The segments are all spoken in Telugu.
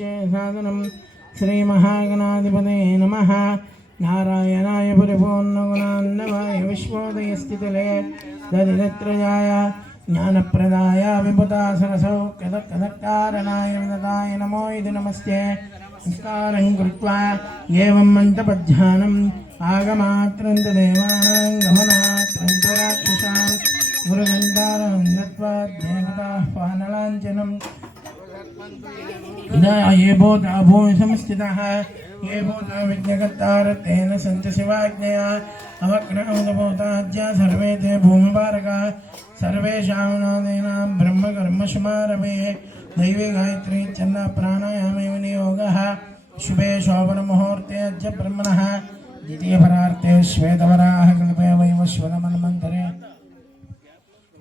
करिष्ये साधनं श्रीमहागणाधिपते नमः। नारायणाय परिपूर्णगुणान्नवाय विश्वोदयस्थितिलये दधिरत्रयाय ज्ञानप्रदाय विभुतासरसौख्यदक्कारणाय विदताय नमो इति नमस्ते। नमस्कारं कृत्वा एवं मन्त्रपध्यानम् आगमात्रं देवानां गमनात्रं राक्षसां गुरुगन्धारं दत्त्वा देवताह्वानलाञ्छनम् इदा ये भूता भूमि संस्थितः ये भूता विज्ञकर्तारतेन सन्ति शिवाज्ञया अवक्रमभूताद्या सर्वे ते भूमिभारकाः सर्वेषां नादेनां ब्रह्मकर्मसुमारभे दैवी गायत्री छन्द प्राणायामे विनियोगः शुभे शोभनमुहूर्ते अद्य ब्रह्मणः द्वितीयपरार्थे श्वेतवराहकल्पे वैवस्वतमन्वन्तरे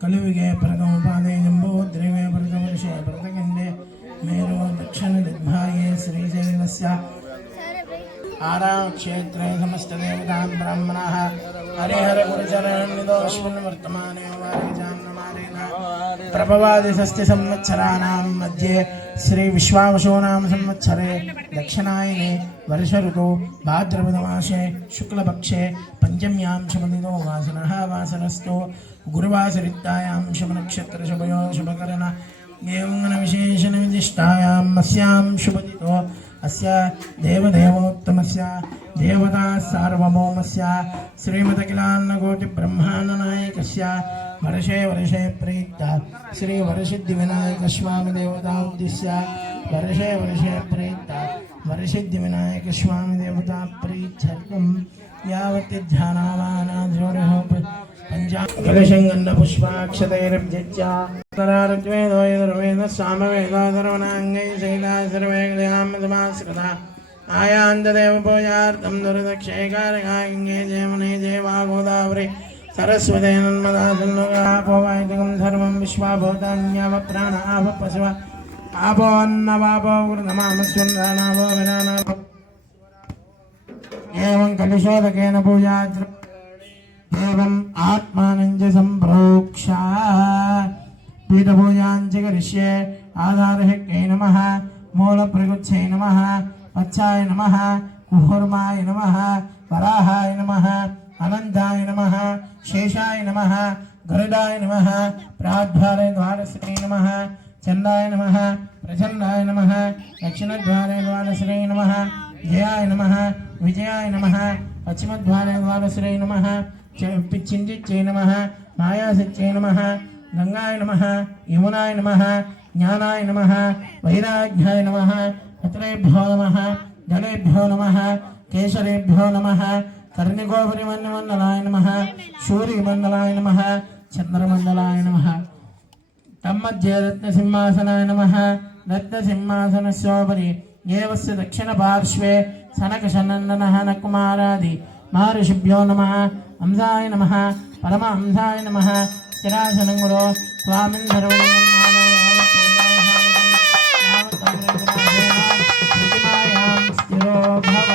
कलियुगे प्रथमपादे जम्बूद्रीवे प्रथमवर्षे प्रथमखण्डे मेरु दक्षिणदिग्भागे श्रीशैलस्य आरामक्षेत्रे समस्तदेवतां ब्राह्मणाः हरिहरगुरुचरणनिदोऽस्मिन् वर्तमाने वारिजान्नमारेण प्रभवादिषष्टिसंवत्सराणां मध्ये श्रीविश्वावसुनाम संवत्सरे दक्षिणायने वर्षऋतौ भाद्रपदमासे शुक्लपक्षे पञ्चम्यां शुभदिनो वासरः वासरस्तु गुरुवासरित्तायां शुभनक्षत्रशुभयो शुभकरण एवं अस्यां शुभदितो अस्य देवदेवोत्तमस्य देवता सार्वभौमस्य श्रीमदखिलान्नकोटिब्रह्माण्डनायकस्य वर्षे वर्षे प्रीत्य श्रीवरसिद्धिविनायकस्वामी देवता उद्दिश्य वर्षे वर्षे प्रीत्य वरसिद्धिविनायकस्वामी देवता प्रीत्यर्थं यावत् ध्यानावानाद्योरः पंचाकलशंगन्धपुष्पाक्षतैरभ्यच्च तरार्वेदो यदुर्वेद सामवेदोदर्वनाङ्गै शैलाय सर्वे क्रियामधमास्कृता आयान्तदेव पूजार्थं दुर्दक्षैकारकाङ्गे जयमुने जयवा गोदावरी सरस्वती नर्मदा सिन्धुगापोवायितकं सर्वं विश्वाभूतान्यावप्राण आवपशव आपोन्नवापो वृतमामस्वन्दानावो विरानावो एवं कलशोदकेन पूजा एवं आत्मानञ्च सम्प्रोक्ष पीठपूजाञ्च करिष्ये आधारहिक्यै नमः मूलप्रकृच्छै नमः वत्साय नमः कुहूर्माय नमः वराहाय नमः अनन्ताय नमः शेषाय नमः गरुडाय नमः प्राद्वारे द्वारश्री नमः चन्दाय नमः प्रचन्दाय नमः दक्षिणद्वारे द्वारश्री नमः जयाय नमः विजयाय नमः पश्चिमद्वारे द्वारश्री नमः चिंतिच्यै नमः मायासत्यै नमः गंगाय नमः यमुनाय नमः ज्ञानाय नमः वैराग्याय नमः पत्रेभ्यो नमः जलेभ्यो नमः केशरेभ्यो नमः कर्णिकोपरिमण्डलाय नमः सूर्यमण्डलाय नमः चंद्रमण्डलाय नमः तन्मध्ये रत्नसिंहासनाय नमः रत्नसिंहासनस्योपरि देवस्य दक्षिणपार्श्वे सनकसनन्दनः नकुमारादि महर्षिभ्यो नमः हंसाय नमः परमहंसाय नमः स्थिरासनं गुरो स्वामिन् प्रतिमायां स्थिरो भव।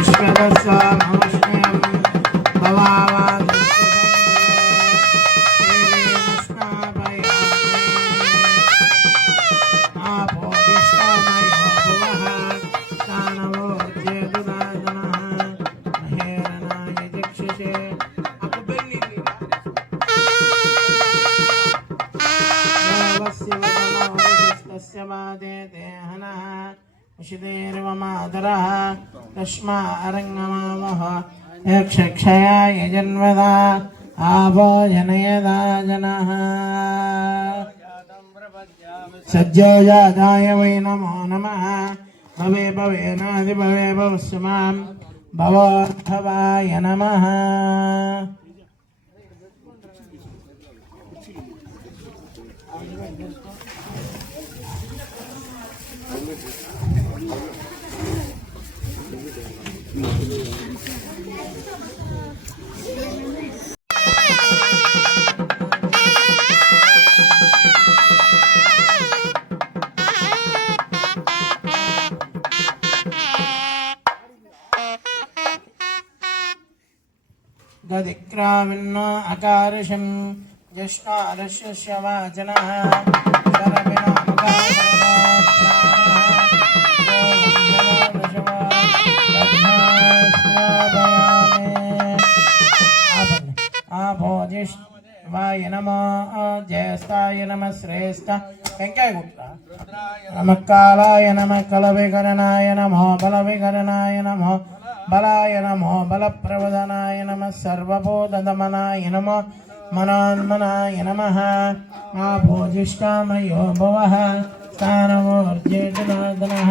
विश्वदस्वामवश्यं उषिदेर्वमादरः तस्मारङ्गमामः यक्षक्षयाय जन्मदा आवो जनयदा जनः सज्जो जाताय वै नमो नमः भवे भवेनादिभवे भवस्मां भवोद्भवाय नमः गदिक्रामिन्नो अकार्षं ज्येष्ठारस्य वाचनः आभोजिष्वाय नमो ज्येष्ठाय नमः श्रेष्ठ वेंकटगुप्ता नमः कालाय नमः कलविकरणाय नमो बलविकरणाय नमो बलाय नमो बलप्रवदनाय नमः सर्वभूतदमनाय नमो मनोन्मनाय नमः आभोजिष्ठामयो भवः स्थानमोर्जेतुनादनः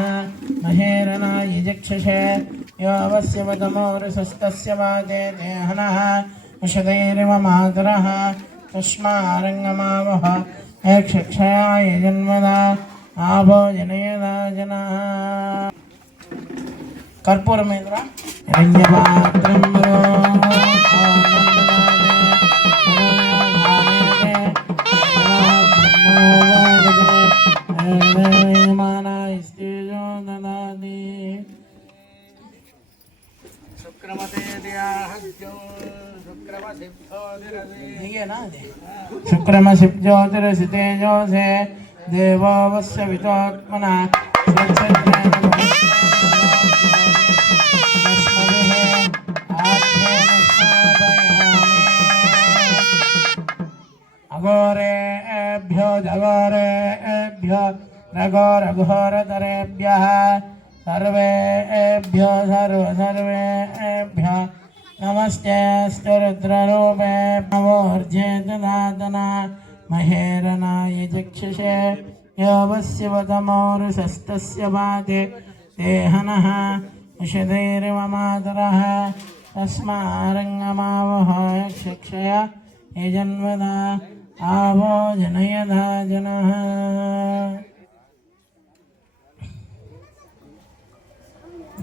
महेरनाय चक्षुषे यो अवश्यवतमोरसस्तस्य वादे देहनः उषदैरिव मातरः तस्मारङ्गमावः यक्षक्षयाय जन्मदा आभोजनयदा जनः कर्पूरमेन्द्र रञ्जपात्रं शुक्रमसिब्ज्योतिरसितेजोषे देवोऽवस्य वितोत्मना अघोरेभ्यो जघोरेभ्यो रघोरघोरतरेभ्यः सर्वेभ्यो सर्वेभ्यो नमस्ते रुद्ररूपे नवोर्जेतदातना महेरनाय चक्षुषे योऽवस्यवतमोरुषस्तस्य वाते देहनः उषदैर्वमातरः तस्मारङ्गमावह यक्षक्षया यजन्मदा आवो जनयदा जनः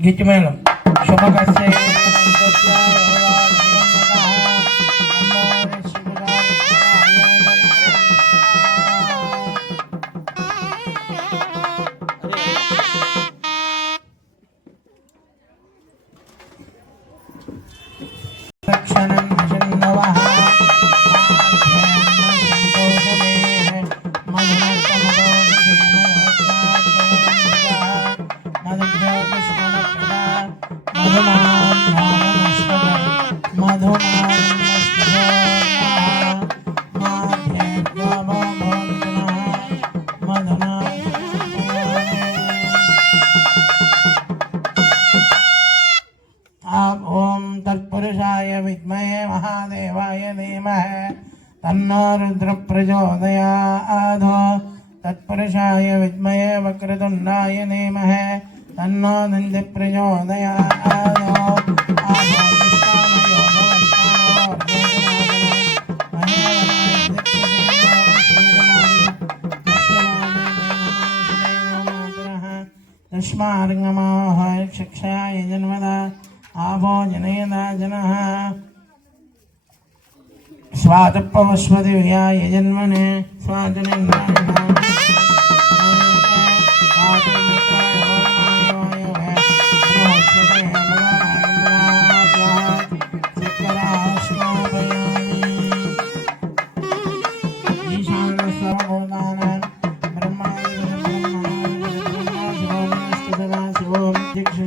गिच्मेलं शुभकस्य तत्पुरुषाय विद्महे महादेवाय धीमहि तन्नो रुद्र प्रचोदयात् तत्पुरुषाय विद्महे वक्रतुण्डाय धीमहि तन्नो दन्ति प्रचोदयात् तस्मारङ्गमावह यक्षक्षयाय जन्मदा आवो जनयदा जनः स्वातपवस्वदिव्याय जन्मने स्वातनिन्दाय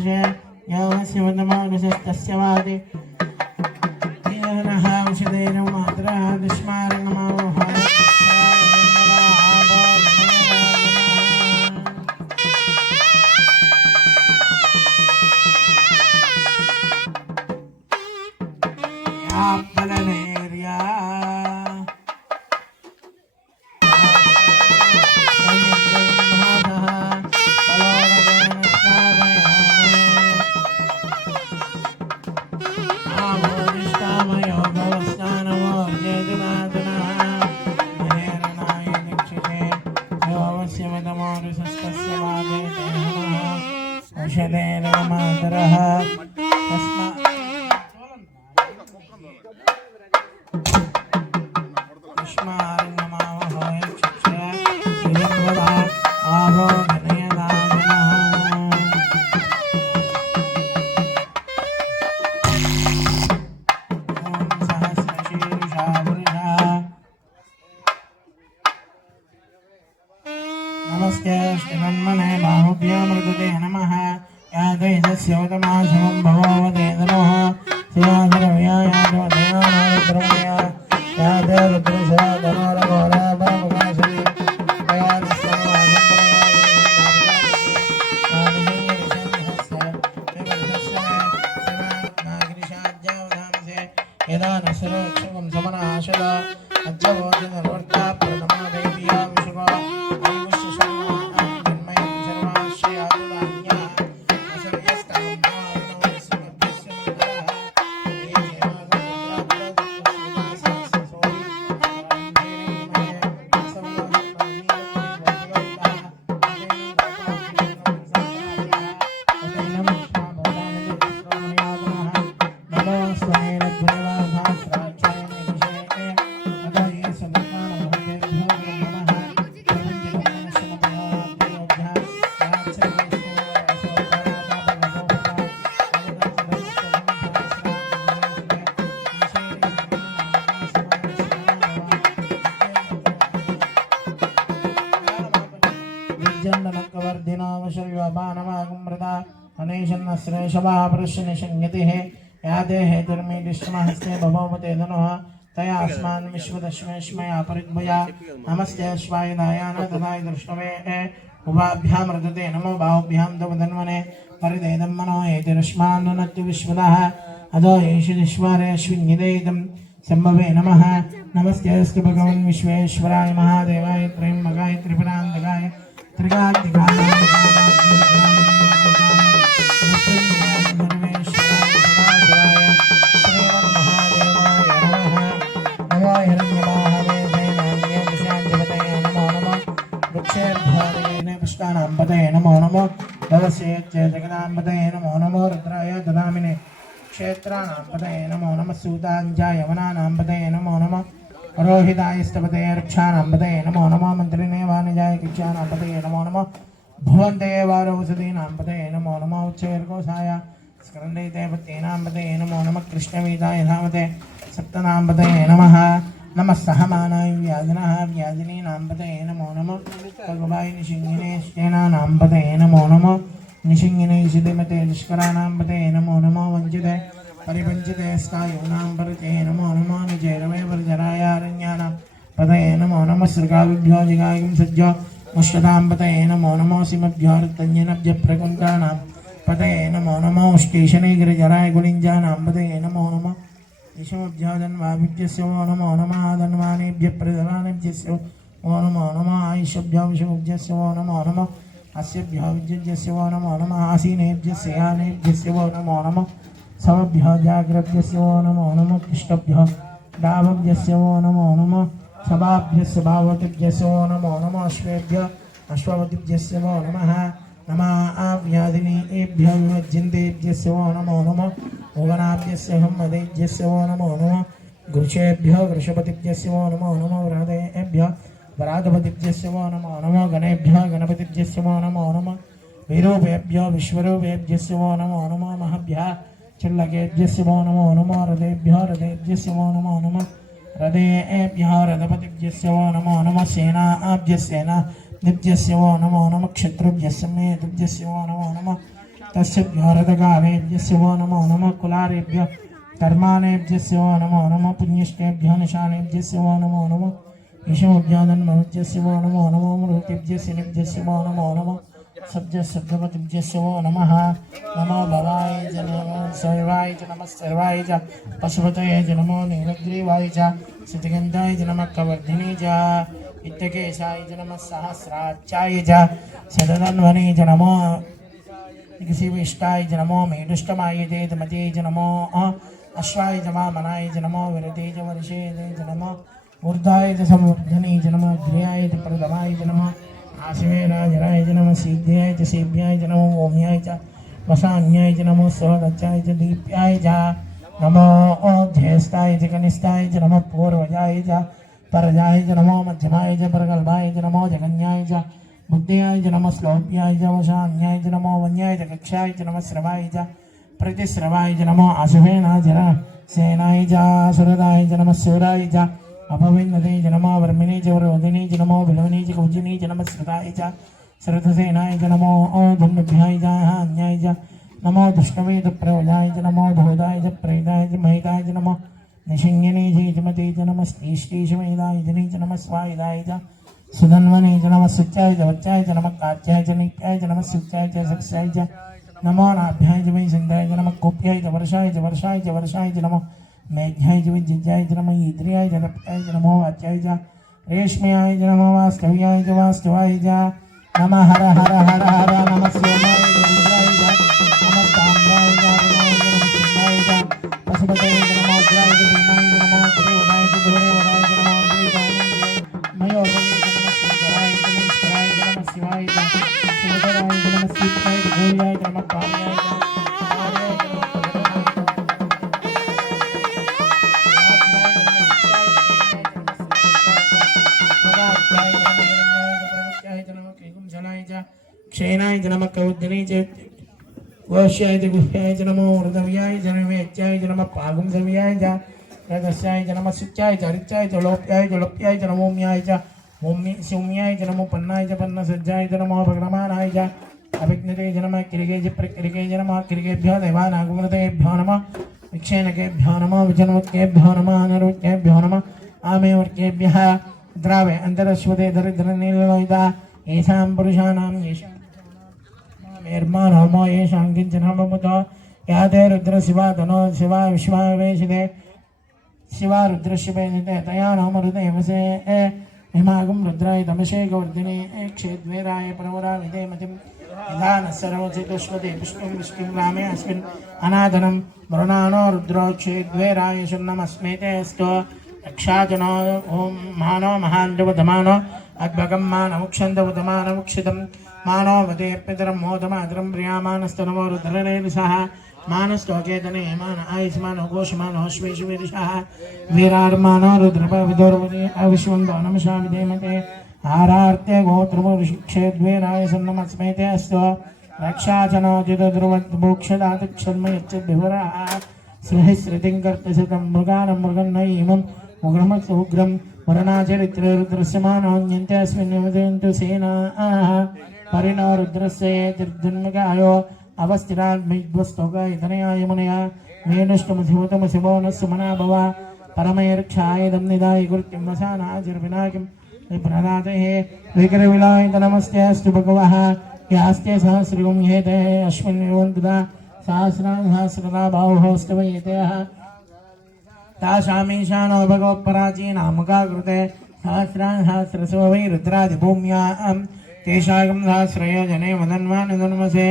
ऋषे यावस्य वदमानसस्तस्य वादि येनः औषधेन मात्रः दुष्मारङ्गमावहाय औषधेन मातरः तस्मात् नमस्ते श्रीमन्मने बाहुभ्यो मृदते नमः या दैजस्योतमाशमं भगवते नमः शिवाधरव्यायादवदेवानारुद्रमया या देवरुद्रशा धनोरघोरा परमकाशि यदा नसरक्षकं समनाशदा अज्जवोजनवर्ता प्रथमा देव्या विश्वा वर्धिनावशर्यपानवागुमृता अनेशन्नश्रेषवापरश्यनिषङ्गतिः या देहे दुर्मीडिष्टमहस्ते भवमते धनुः तया अस्मान् विश्वदश्मेष्मया परिद्भया नमस्ते अश्वाय दायान तदाय दृष्टवे उभाभ्यां रदते नमो बाहुभ्यां तव धन्वने परिदेदं मनो एतिरश्मान्नत्ति विश्वदः अदो एषदिश्वारेष्विङ्गिदेदं सम्भवे नमः नमस्ते अस्तु भगवन् विश्वेश्वराय महादेवाय त्र्यम्बकाय त्रिपुरान्तकाय त्रिकाग्निकाय नमो नमो जगदाम्बतये नमो नमो रुद्राय ददामिने क्षेत्राणाम्बतये नमो नमः सूताञ्जाय यवनानाम्बतये नमो नमः रोहिताय स्तपतये रक्षानाम्बतये नमो नमः मन्त्रिणे वाणिजाय कृक्षानाम्बतये नमो नमः भुवन्तये वारौषधीनाम्बतये नमो नमः उच्चैर्घोषाय स्करण्डे देवतेनाम्बतये नमो नमः कृष्णवीताय धामते सप्तनाम्बतये नमः नमः सहमानाय व्याजनः व्याजिनीनाम्बतये नमो नमः भगवाय निशिङ्गिने श्चेनानाम्बतये नमो नमः निशिङ्गिने शितिमते दुष्करानाम्बतये नमो नमः वञ्चिते परिपञ्चिते स्थायूनाम्बरते नमो नमः निजैरवे वर्जरायारण्यानां पतये नमो नमः सृगाभ्यो जिगायं सज्जो मुष्टताम्बतये नमो नमः सिमभ्यो रक्तञ्जनभ्य प्रकुण्ठानां पतये नमो नमः उष्टेशने गिरिजराय गुलिञ्जानाम्बतये नमो नमः ईशमभ्योजन्वाभिभ्यस्य वो नमो नमः धन्वानेभ्यः प्रधनानेभ्यस्य वो नमो नमः आयुष्यभ्यो विषमुभ्यस्य वो नमो नमः अस्यभ्यो विद्युज्यस्य वो नमो नमः आसीनेभ्यस्य यानेभ्यस्य वो नमो नमः समभ्यो जाग्रभ्यस्य वो नमो नमः कृष्णभ्यो डाभभ्यस्य वो नमो नमः सभाभ्यस्य भावतिभ्यस्य वो नमो नमः अश्वेभ्यो अश्ववतिभ्यस्य वो नमः नमः आव्याधिनीभ्यो विमज्जन्तेभ्यस्य वो नमो नमः भुवनाभ्यस्य हम्मदेभ्यस्य वो नमो नमः गुरुषेभ्यो वृषपतिभ्यस्य वो नमो नमः व्रतेभ्यो वराधपतिभ्यस्य वो नमो नमः गणेभ्यो गणपतिभ्यस्य वो नमो नमः विरूपेभ्यो विश्वरूपेभ्यस्य वो नमो नमः महभ्यः चिल्लकेभ्यस्य वो नमो नमः रथेभ्यो रथेभ्यस्य वो नमो नमः रथेभ्यो रथपतिभ्यस्य वो नमो नमः सेनाभ्यः सेनाभ्यस्य वो नमो नमः क्षत्रुभ्यस्य मेतुभ्यस्य वो नमो नमः तस्भ्यो रथगानेभ्यस्य वो नमो नमः कुलारेभ्यो कर्मानेभ्यस्य वो नमो नमः पुण्यश्केभ्यो निशानेभ्यस्य वो नमो नमः ईशोभ्यो धन्मभ्यस्य वो नमो नमः मृतेभ्यस्य निभ्यस्य वो नमो नमः सब्जशब्दपतिभ्यस्य वो नमः नमो भवाय च नमो सर्वाय च नमः सर्वाय च पशुपतये च नमो नीलग्रीवाय च सिद्धगन्धाय च नमः कवर्धिनी च इत्यकेशाय च नमः सहस्राच्चाय च शतधन्वने च नमो विष्टाय च नमो मेढुष्टमाय च मते च नमो अश्वाय च वामनाय च नमो विरते च वर्षे च नमो ऊर्धाय च समवर्धने च नमो ध्रियाय च प्रथमाय च नमो आशिवेराजराय च नमः सिद्ध्याय च सेव्याय च नमो ओम्याय च वसान्याय च नमो स्वगत्याय च दीप्याय च नमो ज्येष्ठाय च कनिष्ठाय च नमः पूर्वजाय च परजाय च नमो मध्यमाय च परकल्पाय च नमो जगन्याय च बुद्ध्याय च नमः श्लोप्याय च वशान्याय च नमो वन्याय च कक्षाय च नमः श्रवाय च प्रतिश्रवाय च नमो आशुवेनाजर सेनाय च सुरदाय च नमः सूराय च अपविन्दते च नमो वर्मिणे च वरोधिने च नमो विलवने च कौजिने च नमः श्रुताय च श्रुतसेनाय च नमो धन्वभ्याय च अन्याय च नमो दुष्टवे च प्रवजाय च नमो भूताय च प्रेताय च महिताय च नमो निषिङ्गिने च मते च नमः श्रीश्रीशमेधाय जने च नमः स्वायुधाय च सुधन्वने च नमः सुच्चाय च वच्चाय च नमः काच्याय च नित्याय च नमः सुच्चाय च सक्षाय च नमो नाभ्याय च वैसन्धाय च नमः कोप्याय च वर्षाय च वर्षाय च वर्षाय च नमः मेघ्याय च विजिज्याय च नमः ईद्रियाय च लप्याय च नमो वाच्याय च रेश्म्याय च नमः वास्तव्याय च वास्तवाय च नमः हर हर हर हर नमः सोमाय च रुद्राय च नमः ताम्राय च अरुणाय च नमः सिंहाय च पशुपतये च नमः उग्राय च भीमाय च नमः त्रिवदाय च धुरेवदाय च नमः अग्निजाय मयोगय च नमः शंकराय च नमस्काराय च नमः शिवाय च शिवधराय च नमः सीताय च घोर्याय च नमः काल्याय च क्षेनाय च नमः कौद्दने च वश्याय च गुह्याय च नमो वृदव्याय च नैवेद्याय च नमः पागुंसव्याय च रदस्याय च नमः सुच्याय च हरिच्याय च लोप्याय च लोप्याय च नमोम्याय च सौम्याय च नमो पन्नाय च पन्नसज्जाय च नमो भगणमानाय च अभिज्ञते च नमः किरिके च प्रकिरिके च नमः किरिकेभ्यो देवानागमृतेभ्यो नमः विक्षेणकेभ्यो नमः विजन्मुखेभ्यो नमः अनरुकेभ्यो नमः आमेवर्केभ्यः द्रावे अन्तरश्वते दरिद्रनीलोहिता येषां पुरुषाणां येषां निर्माणोमो येषां किञ्चनमुतो याते रुद्रशिवातनो शिवा विश्वावेशिते शिवा रुद्रशिवेदिते तया नोमरुदेवसे हिमागुं रुद्राय तमसे गवर्धिने क्षेद्वेराय प्रवराविदे मतिं यथा न सर्वचिदुष्वते पुष्पं विष्णुं रामे अस्मिन् अनादनं मृणानो रुद्रो क्षेद्वेराय शन्नमस्मेते अस्तु रक्षाजनो ॐ मानो महान्दवधमानो अद्भगं मानमुक्षन्तवधमानमुक्षितं मानो वदेऽप्यतरं मोदमातरं प्रियामानस्तनमो रुद्ररेरिषः मानस्तोकेतने मान आयुष्मानो घोषमानो श्वेषवेरिषः वीरार्मानो रुद्रपविदोर्वदे अविश्वन्दो नमशाविधेमते आरार्ते गोत्रमुषिक्षेद्वेराय सन्नमस्मेते अस्तु रक्षाचनो चिदध्रुवद्भोक्षदातक्षर्म यच्चिद्विवराः श्रीहिश्रुतिं कर्तशतं मृगानं मृगन्नयीमम् उग्रमत् उग्रं वरुणाचरित्रे रुद्रस्यमानोऽन्यन्ते अस्मिन् निवदन्तु सेनाः परिणो रुद्रस्य दीर्घन्मगायो अवस्थिराद्मिद्वस्तोकायतनयाय मुनया वेणुष्टमधिवतमशिवो न सुमना भव परमैर्क्षायदं निदाय कृत्यं वसानाचिर्विनाकिं विप्रदातेः विक्रविलायत नमस्ते अस्तु भगवः यास्ते सहस्रगुं हेते अस्मिन् विवन्तुदा सहस्रदा बाहुस्तवयेतेः तासामीशानो भगवत्पराचीनामुखा कृते सहस्रसो वै रुद्रादिभूम्यां तेषागं सहस्रयोजने वदन्वानुदन्वसे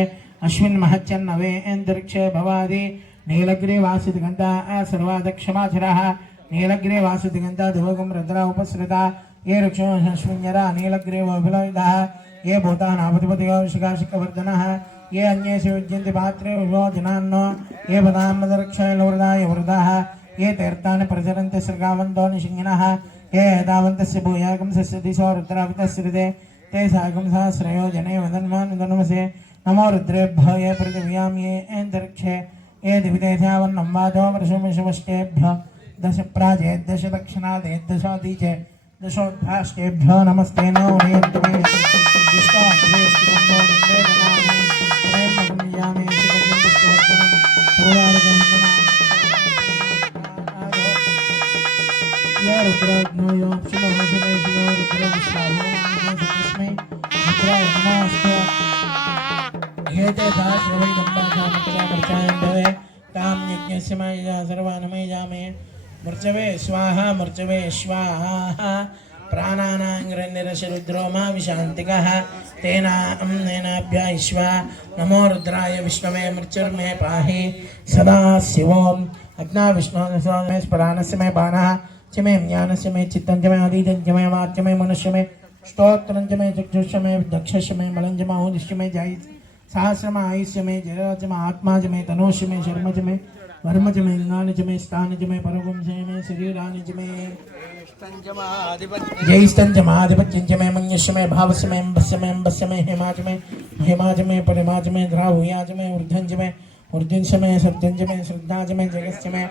अस्मिन् महच्चन्नवे अन्तरिक्षे भवादि नीलग्रीवासितगन्धा सर्वादक्षमाचरः नीलग्रीवासितगन्धा दिवगं रुद्रा उपसृता ये ऋक्षोऽस्मिन्यरा नीलग्रीवोऽभिलोहितः ये भूतानापतिपतिशिकाशिकवर्धनः ये अन्येषु युज्यन्ति पात्रे विभोजनान्नो ये पदामदरक्षयलवृदाय वृदाः ये तीर्थानि प्रचरन्ति सृगावन्तो निशिङ्गिनः ये एतावन्तस्य भूयागं सस्यदिशो रुद्रावितस्रिते ते साकं सहस्रयोजने वदन्वानुदन्वसे नमो रुद्रेभ्यो ये पृथिव्यां ये अन्तरिक्षे ये दिविदेशावन्नं वादो वर्षमिषवष्टेभ्यो दश प्राजेत् दश दक्षिणादेद्दशादीचे दशोद्भाष्टेभ्यो नमस्ते नो समर्पयामि सुगन्धिं पुष्पवर्धनं प्रदारकं या रुद्राग्नो यो शुभो शुभो शुभो रुद्रविश्वाहो तस्मै रुद्राय नमोऽस्तु एते सहस्रवै दम्बाकामर्चायन्दवे तां यज्ञस्य मया सर्वानमयामे मृचवे स्वाहा मृचवे स्वाहा प्राणानाङ्ग्रनिरशरुद्रो मा विशान्तिकः तेनाभ्यायिष्वा नमो रुद्राय विष्णवे मृचुर्मे पाहि सदा शिवोम् अग्ना विष्णुमे स्मरानस्य मे बाणः च मे ज्ञानस्य मे चित्तं च मे अधीतं च मे वाच्य मे मनुष्य मे स्तोत्रं च मे चक्षुष मे दक्षस्य मे बलं च मे औदिश्य मे जायि सहस्रम आयुष्य मे जयराज मे आत्मा च मे तनोष्य मे शर्म च मे वर्म च मे इंगानि च मे स्थान च मे परगुंस मे शरीरानि च मे जयस्तंज महाधिपत्यं च मे मन्यस्य मे भावस्य मे अम्बस्य मे हेमा च मे परिमा च मे द्राहुया च मे ऊर्ध्वं च मे ऊर्ध्वं च मे सत्यं च मे श्रद्धा च मे जगस्य मे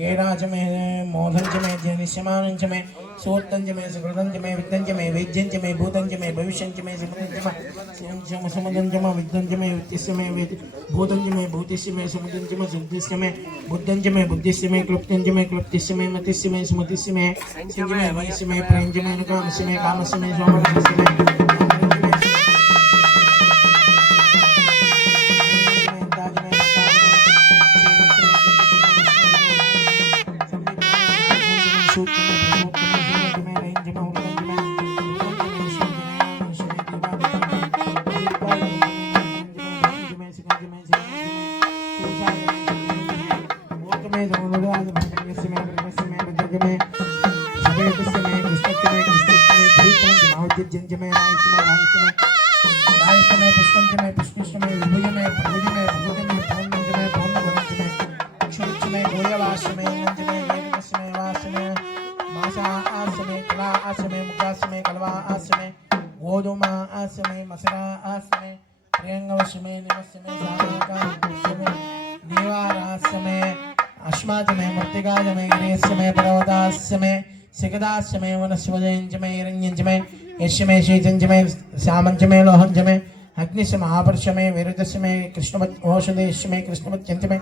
केराज में मोधंज में जनिष्यमानंज में सोत्तंज में सुकृतंज में विद्यंज में वेद्यंज में भूतंज में भविष्यंज में समुदंज में विद्यंज में वित्तिस्य में भूतंज में भूतिस्य में समुदंज में सुद्धिस्य में बुद्धंज में बुद्धिस्य में क्लुप्तंज में क्लुप्तिस्य में मतिस्य में स्मृतिस्य में सिंज में वयस्य में प्रेंज में कामस्य में सोमस्य में गोधुमा आसमे मसरा आसमे प्रियंगवशमे निमस्मे सामकासमे निवारासमे अश्माजमे मृत्तिकाजमे गिरेशमे पर्वतासमे सिगदासमे वनस्वजंजमे हिरण्यंजमे यशमे शीतंजमे सामंजमे लोहंजमे अग्निशमे आपर्शमे विरुद्धसमे कृष्णवत् औषधेशमे कृष्णवत्यंजमे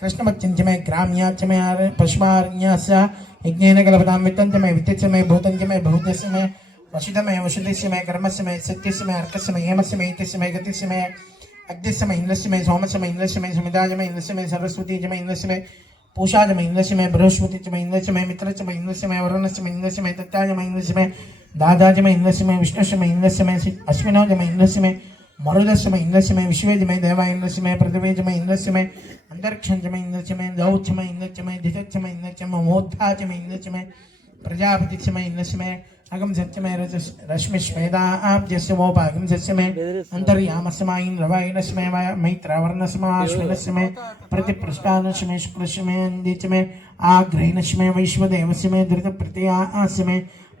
कृष्णवत्यंजमे ग्राम्याचमे पश्मारण्यास यज्ञेन कल्पतां वित्तंजमे वित्तचमे भूतंजमे भूतसमे वशिदमे वशुदिस्यमे कर्मस्यमे सत्यस्यमे अर्कस्यमे हेमस्यमे इत्यस्यमे गतिस्यमे अग्निस्यमे इंद्रस्यमे सोमस्यमे इंद्रस्यमे समिदाजमे इंद्रस्यमे सरस्वतीजमे इंद्रस्यमे पूषाजमे इंद्रस्यमे बृहस्पतिजमे इंद्रस्यमे मित्रस्यमे इंद्रस्यमे वरुणस्यमे इंद्रस्यमे तत्ताजमे इंद्रस्यमे दादाजमे इंद्रस्यमे विष्णुस्यमे इंद्रस्यमे अश्विनोजमे इंद्रस्यमे मरुदस्यमे इंद्रस्यमे विश्वेजमे देवा इंद्रस्यमे पृथ्वीजमे इंद्रस्यमे अंतरिक्षंजमे इंद्रस्यमे दौच्यमे इंद्रस्यमे धितच्यमे इंद्रस्यमे मोद्धाजमे इंद्रस्यमे प्रजापतिस्यमे इंद्रस्यमे अगम सत्यमे रश्मिश्वेदा आप्यस्य वोपागम सत्यमे अंतर्यामस्मै रवायनस्मै मैत्रावर्णस्मै प्रतिपृष्टानस्मै शुक्लस्मै अंदिचमे आग्रहिणस्मै वैश्वदेवस्मै धृतप्रत्या आस्मै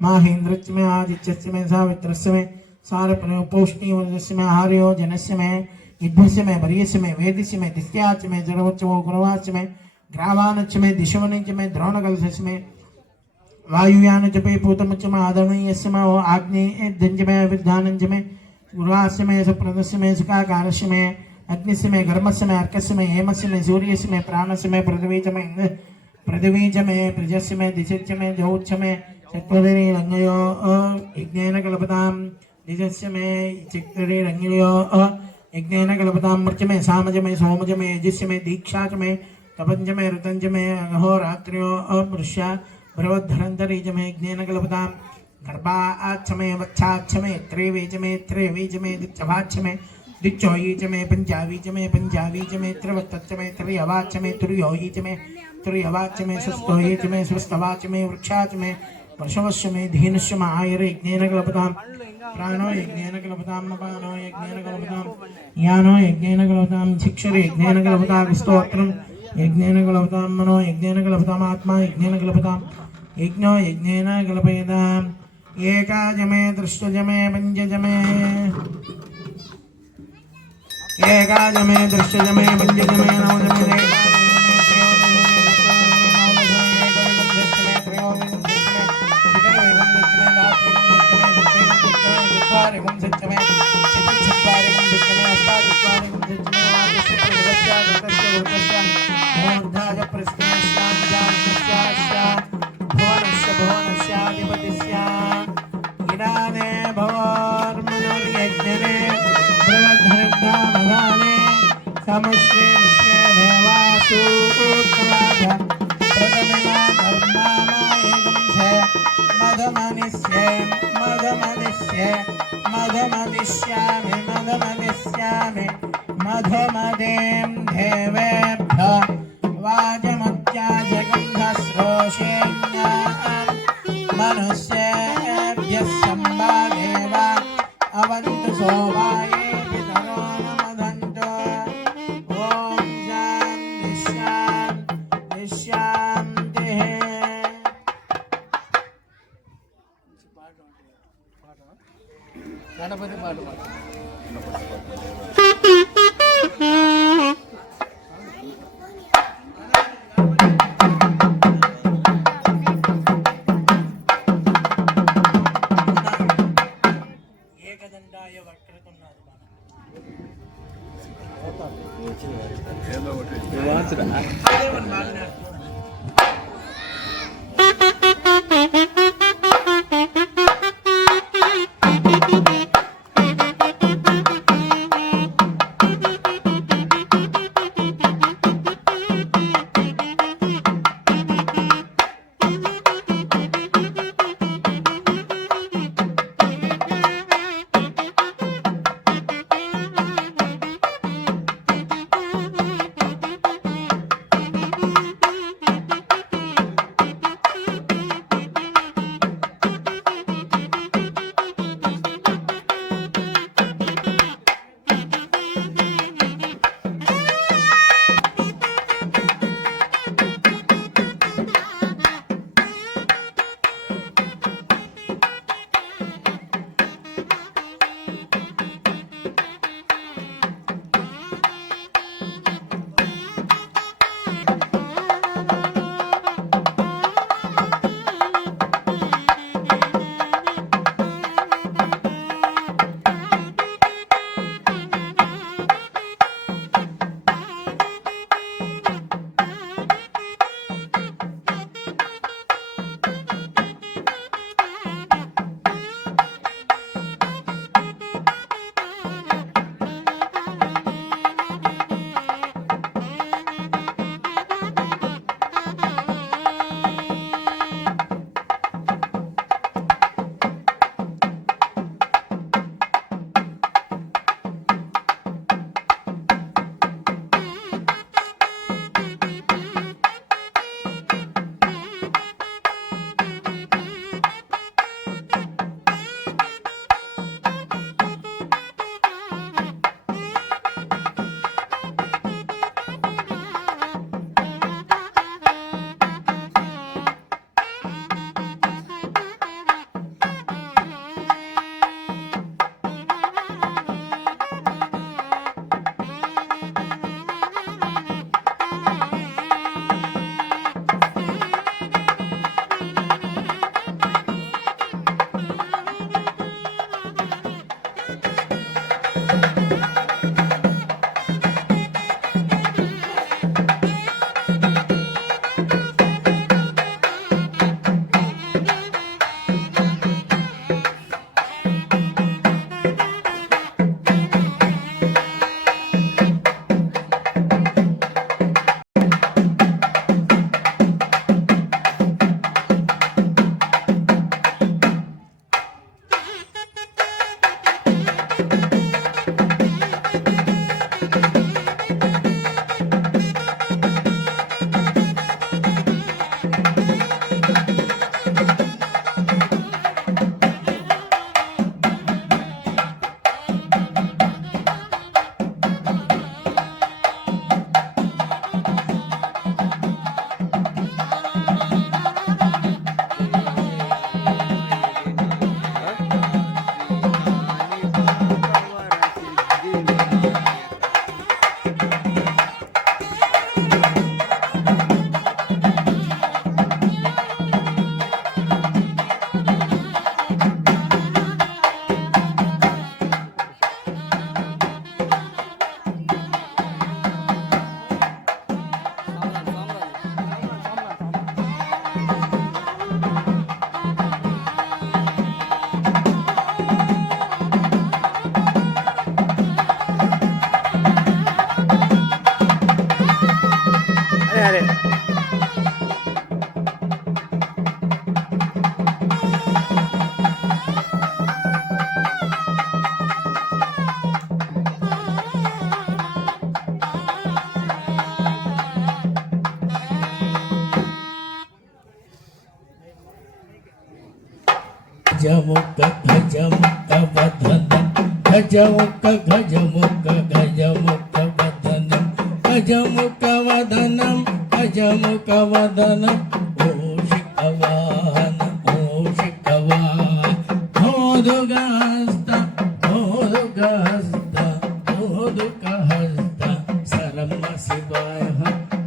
माहेन्द्रस्मै आदित्यस्मै सावित्रस्मै सारपौष्णिवर्धस्मै आर्यो जनस्मै युद्धस्मै वरीयस्मै वेदिस्मै दिस्याच्मै जड़वच्चवो गुरवाच्मै ग्रावानच्मै दिशवनिच्मै द्रोणकलशस्मै वायुयान जपे पूतमुचम आदरणीयस्म आग्नेय दंजमे विधानंजमे गुरुवास्यमे सप्रदस्यमे सुखाकारस्यमे अग्निस्यमे गर्मस्यमे अर्कस्यमे हेमस्यमे सूर्यस्यमे प्राणस्यमे पृथ्वीजमे प्रजस्यमे दिशच्यमे जौच्यमे चक्वदरे रंगयो यज्ञेन कल्पतां दिशस्यमे चक्वदरे रंगयो यज्ञेन कल्पतां मृचमे सामजमे सोमजमे यजस्यमे दीक्षाचमे तपंजमे ऋतंजमे अहोरात्र्यो अपृष्या बृहद्धरंतरीजमे यज्ञेन कल्पतां गर्भाच्छमे वत्साच्छमे त्रिवीजमे दिच्छभाच्छमे दिच्छोयीचमे पंचावीचमे त्रिवत्तच्छमे त्रियवाच्छमे तुर्यवाच्छमे सुस्तोयीचमे सुस्तवाच्छमे वृक्षाच्छमे वर्षवश्यमे धीनश्यम आयुर यज्ञेन कल्पतां प्राणो यज्ञेन कल्पतां अपानो यज्ञेन कल्पतां यानो यज्ञेन कल्पतां शिक्षरे यज्ञेन कल्पतां स्तोत्रं यज्ञेन कल्पतां मनो यज्ञेन कल्पतां आत्मा यज्ञेन कल्पतां यज्ञो यज्ञेन कल्पयताम् एकाजमे दृष्टजमे पंचजमे एकाजमे दृष्टजमे पंचजमे नवजमे सूत्रराज प्रथमया धर्मामायेकं से मधमनिष्ये मधमनिष्यामि मधुमदें देवेभ्यः वाजमत्याजगन्धश्रोषेण्याम् मनुष्येभ्यः सम्बादेव अवन्तु सोवाये पितरो नमदन्तु ॐ शान्ति शान्तिः గణపతి పాట ఏకదండాయ వక్రతున్నాడు అరే గజముఖ గజముఖ వదనం గజముఖ గజముఖ గజముఖ వదనం గజముఖ వదనం గజముఖ వదనం ఓషిక వాహన ఓషిక వాహన మోదుగహస్త మోదుగహస్త మోదుగహస్త సరమ శివాయ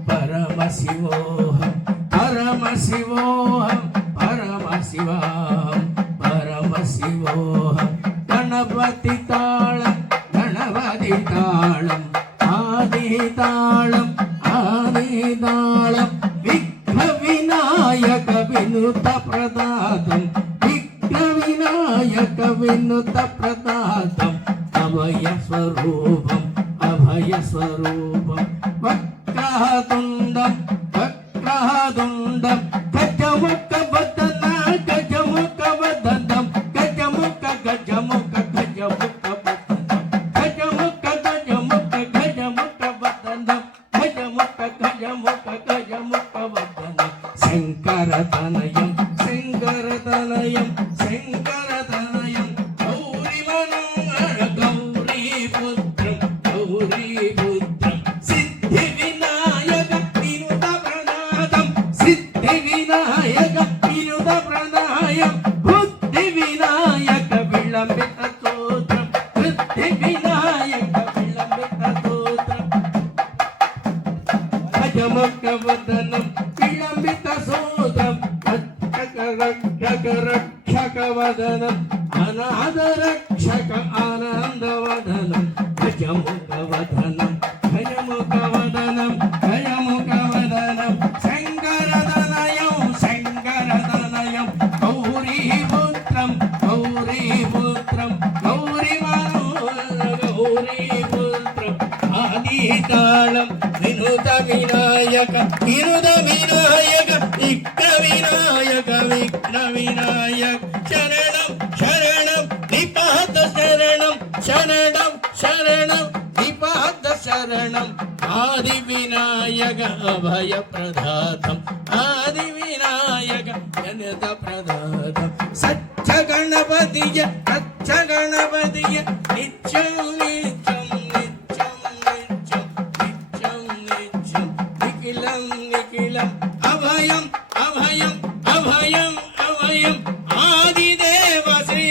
పరమ శివోహం పరమ శివోహం పరమ శివాహం పరమ శివోహం గణపతి తాళం గణపతి తాళం ఆది తాళం ఆది తాళం విఘ్న వినాయక వినుత ప్రదాతం విఘ్న వినాయక వినుత ప్రదాతం అభయ స్వరూపం అభయ స్వరూపం వక్రతుండం వక్రతుండం గజముఖ వదన గజముఖ వదనం గజముఖ గజముఖ గజముఖ గజముఖ గజముఖ గజముఖ వదనం గజముఖ గజముఖ గజముఖ వదనం శంకర తనయం శంకర తనయం శంకర తనయం గౌరీ మనోహర గౌరీ పుత్రం గౌరీ పుత్రం సిద్ధి వినాయక వినుత ప్రణాదం సిద్ధి వినాయక వినుత ప్రణాయం బుద్ధి వినాయక విళంబిత స్తోత్రం బుద్ధి వినాయక విళంబిత స్తోత్రం గజముఖ వదనం విళంబిత స్తోత్రం రక్షక రక్షక రక్షక వదనం అనాథ రక్షక ఆనంద వదనం గజముఖ వదనం గజముఖ వదనం గజముఖ వదనం శంకర తనయం శంకర తనయం గౌరీ పుత్రం గౌరీ పుత్రం గౌరీ మనోహర గౌరీ పుత్రం ఆది తాళం వినుత వినాయక వినుత వినాయక విఘ్న వినాయక విఘ్న వినాయక శరణం శరణం నిపాత శరణం శరణం శరణం నిపాత శరణం ఆది వినాయక అభయ ప్రదాతం ఆది వినాయక జనత ప్రదాతం సత్య గణపతియ సత్య గణపతియ నిత్యం నిత్యం నిత్యం నిత్యం నిత్యం నిత్యం నిఖిలం నిఖిలం అభయం అభయం అభయం అభయం ఆదిదేవ శ్రీ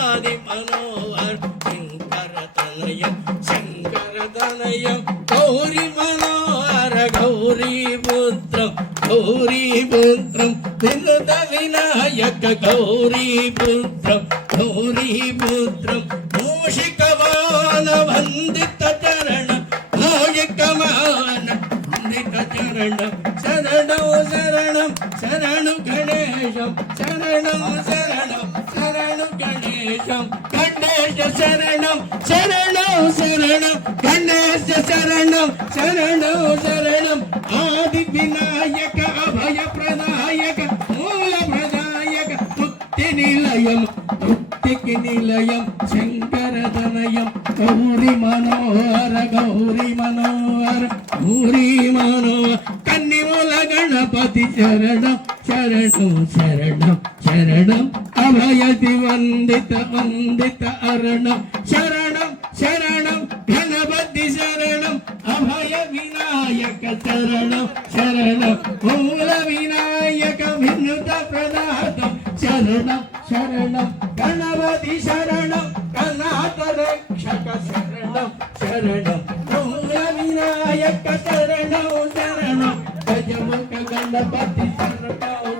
ఆది మనోహర శంకర తనయం శంకర తనయం గౌరీ మనోహర గౌరీ పుత్రం గౌరీ పుత్రం వినుత వినాయక గౌరీ పుత్రం గౌరీ పుత్రం మూషిక వాహన వందిత చరణ మూషిక వాహన వందిత చరణం శరణం శరణం శరణు గణేశం శరణం శరణం శరణు గణేశం గణేశ శరణం శరణం శరణం గణేశ శరణం శరణం శరణం ఆది వినాయక అభయ ప్రదాయక మూల ప్రదాయక ముక్తి నిలయం ముక్తికి నిలయం శంకర తనయం గౌరీ మనోహర గౌరీ మనోహర గౌరీ మనోహర కన్నిమూల గణపతి శరణం శరణం శరణం శరణం అభయతి వందిత వందిత అరణం శరణం శరణం గణపతి శరణం అభయ వినాయక శరణం శరణం మూల వినాయక వినుత ప్రదాతం శరణం శరణం గణపతి శరణం గణాత రక్షక శరణం శరణం మూల వినాయక శరణం శరణం గజముఖ గణపతి శరణం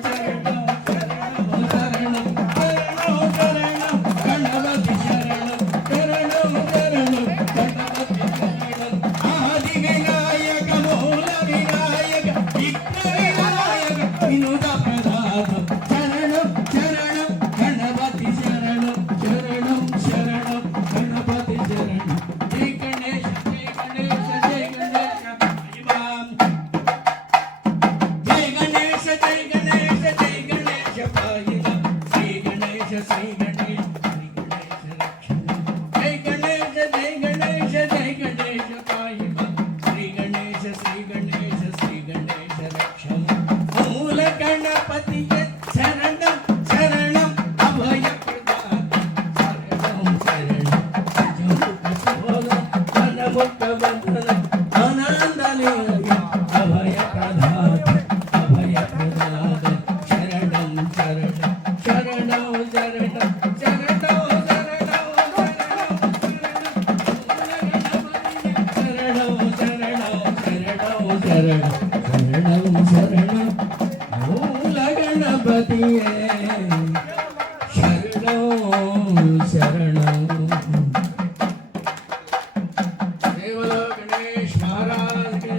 శరణం శరణం శరణం శరణం శరణం గణపతి శరణం శరణం శరణం గణపతి శరణం ఆది వినాయక మూల వినాయక విఘ్న వినాయక వినుత ప్రదాతం శరణం శరణం గణపతి శరణం శరణం శరణం గణపతి శరణం జై గణేశ జై గణేశ జై గణేశ శరణం శరణం మూల గణపతియే శరణం శరణం దేవలో గణేష్ మహారాజ్ కే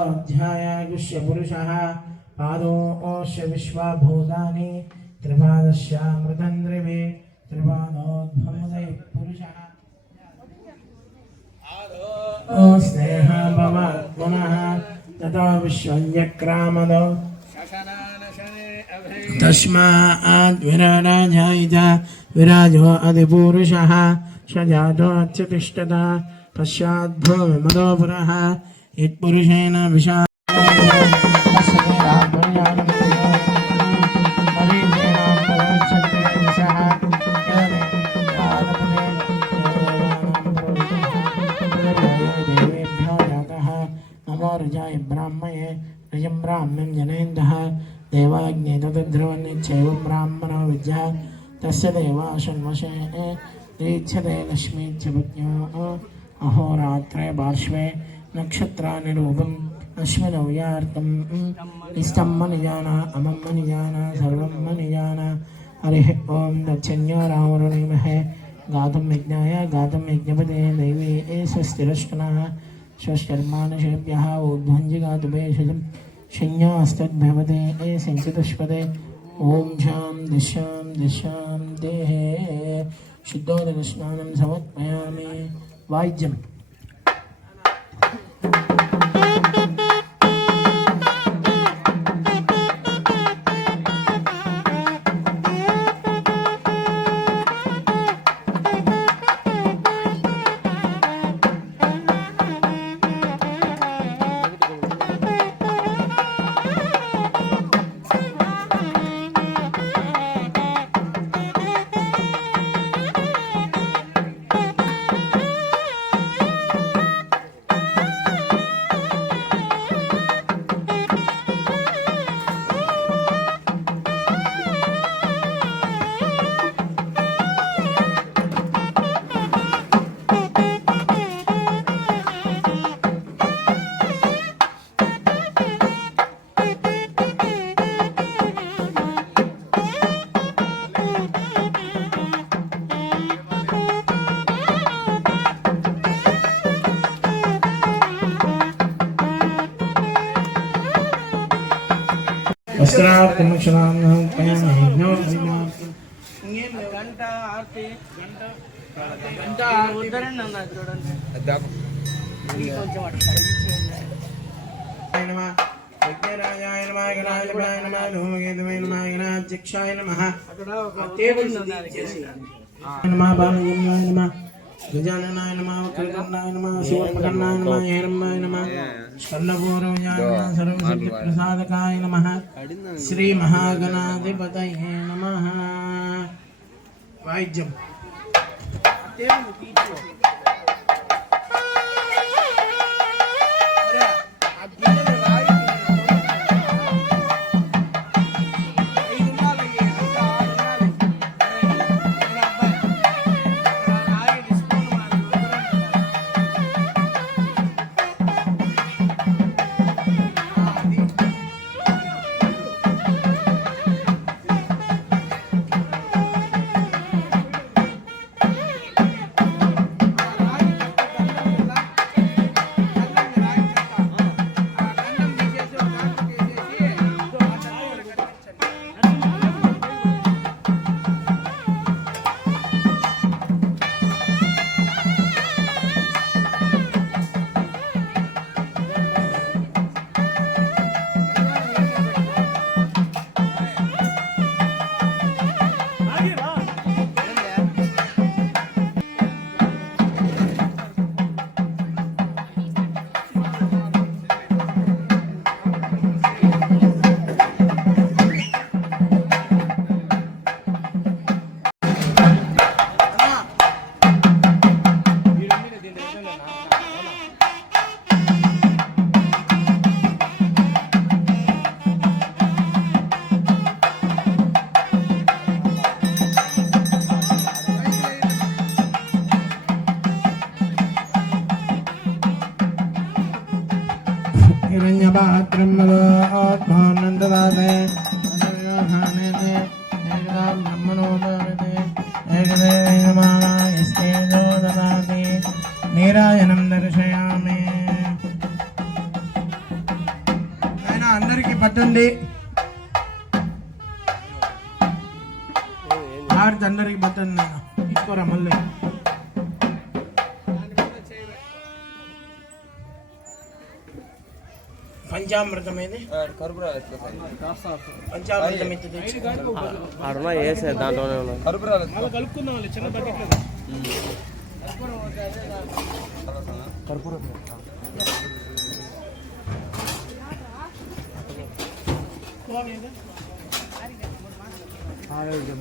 अध्यायायुष्य पुरुषः पादोऽस्य विश्वभूतानि त्रिपादस्यामृतन्द्रिवे त्रिपादोद्भवदे पुरुषः स्नेह भवात्मनः ततो विश्वञ्जक्रामदो तस्मात् विराजायित विराजो अधिपुरुषः स जातोऽत्युतिष्ठत पश्चाद्भो विमदो पुरः यत्पुरुषेण विशाल नमो रुजाय ब्राह्मये रजं ब्राह्मणं जनयन्तः देवाग्ने तद्ध्रुवन्निच्छैवं ब्राह्मणो विद्या तस्य देवाशन्वशे दीक्षते लक्ष्मीच्छपत्न्यो अहोरात्रे पार्श्वे नक्षत्रानिरूपम् अश्विनौ यार्तम् इष्टं मनिजान अमं मनिजान सर्वं मनिजान हरिः ॐ दक्षिण्यो रामरुणीमहे गातुं यज्ञाय गातुं यज्ञपदे दैवी स्वस्तिरष्टनः स्वस्तिर्मानुषेभ्यः ऊर्ध्वञ्जिगातु भेषजं शय्यास्तद्भवते सिञ्चतुष्पदे ॐ शां दिशां देहे शुद्धोदकस्नानं समर्पयामि वाद्यम् గంట ఆర్తి గంట ఉద్దరండి అన్న చూడండి కొంచెం విఘ్నరాజాయ నమః గణాధిపాయ నమః ధూమకేతువే నమః గణాధ్యక్షాయ నమః నమః బాలయ్యాయ నమః గజాననాయ నమః వక్రతుండాయ నమః శూర్పకర్ణాయ నమః హేరంబాయ నమః స్కందపూర్వజాయ నమః సర్వసిద్ధిప్రసాదకాయ నమః శ్రీ మహాగణాధిపతయే నమః వాయిద్యం पात्रं मदोत्मानन्ददाते अनव्यवधानेते एकदा ब्रह्मणो ददाति एकदेवै नमः यस्तेजो ददाति నీరాజనం దర్శయామి ఆయన అందరికీ పట్టుంది ఆర్తి అందరికి పట్టుంది నాయన తీసుకోరా మళ్ళీ పంచామృతం ఏది పంచామృతం ఎత్తి తెచ్చి ఆడున్నా వేసే దాంట్లోనే ఉన్నాను కలుపుకుందాం చిన్న బకెట్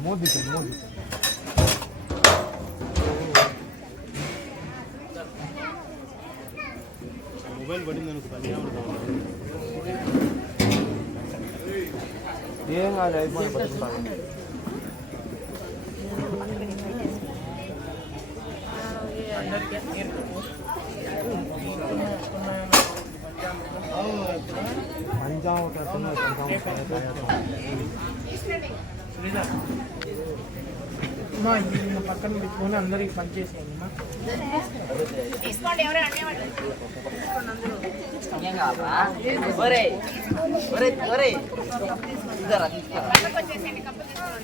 మోదీ మొబైల్ పడింది ఏం కాదు అయిపోయింది అమ్మా ఇది పక్కన పెట్టుకొని అందరికి పనిచేసేయండి అమ్మా తీసుకోండి ఎవరు అనేవాళ్ళు వచ్చేసేయండి కప్పు తీసుకోండి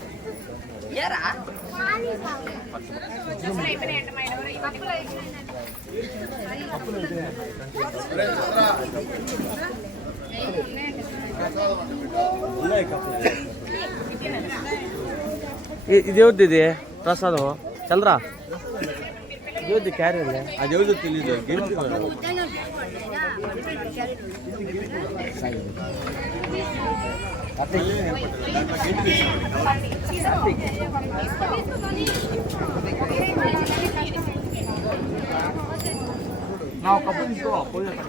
కప్పులు అయిపోయినాయంట మా ఎవరు కప్పులు ఇదేవుద్ది ఇది ప్రసాదం చంద్రా ఇదేవుద్ది క్యారీ అది ఎవరు తెలియదు తీసుకొని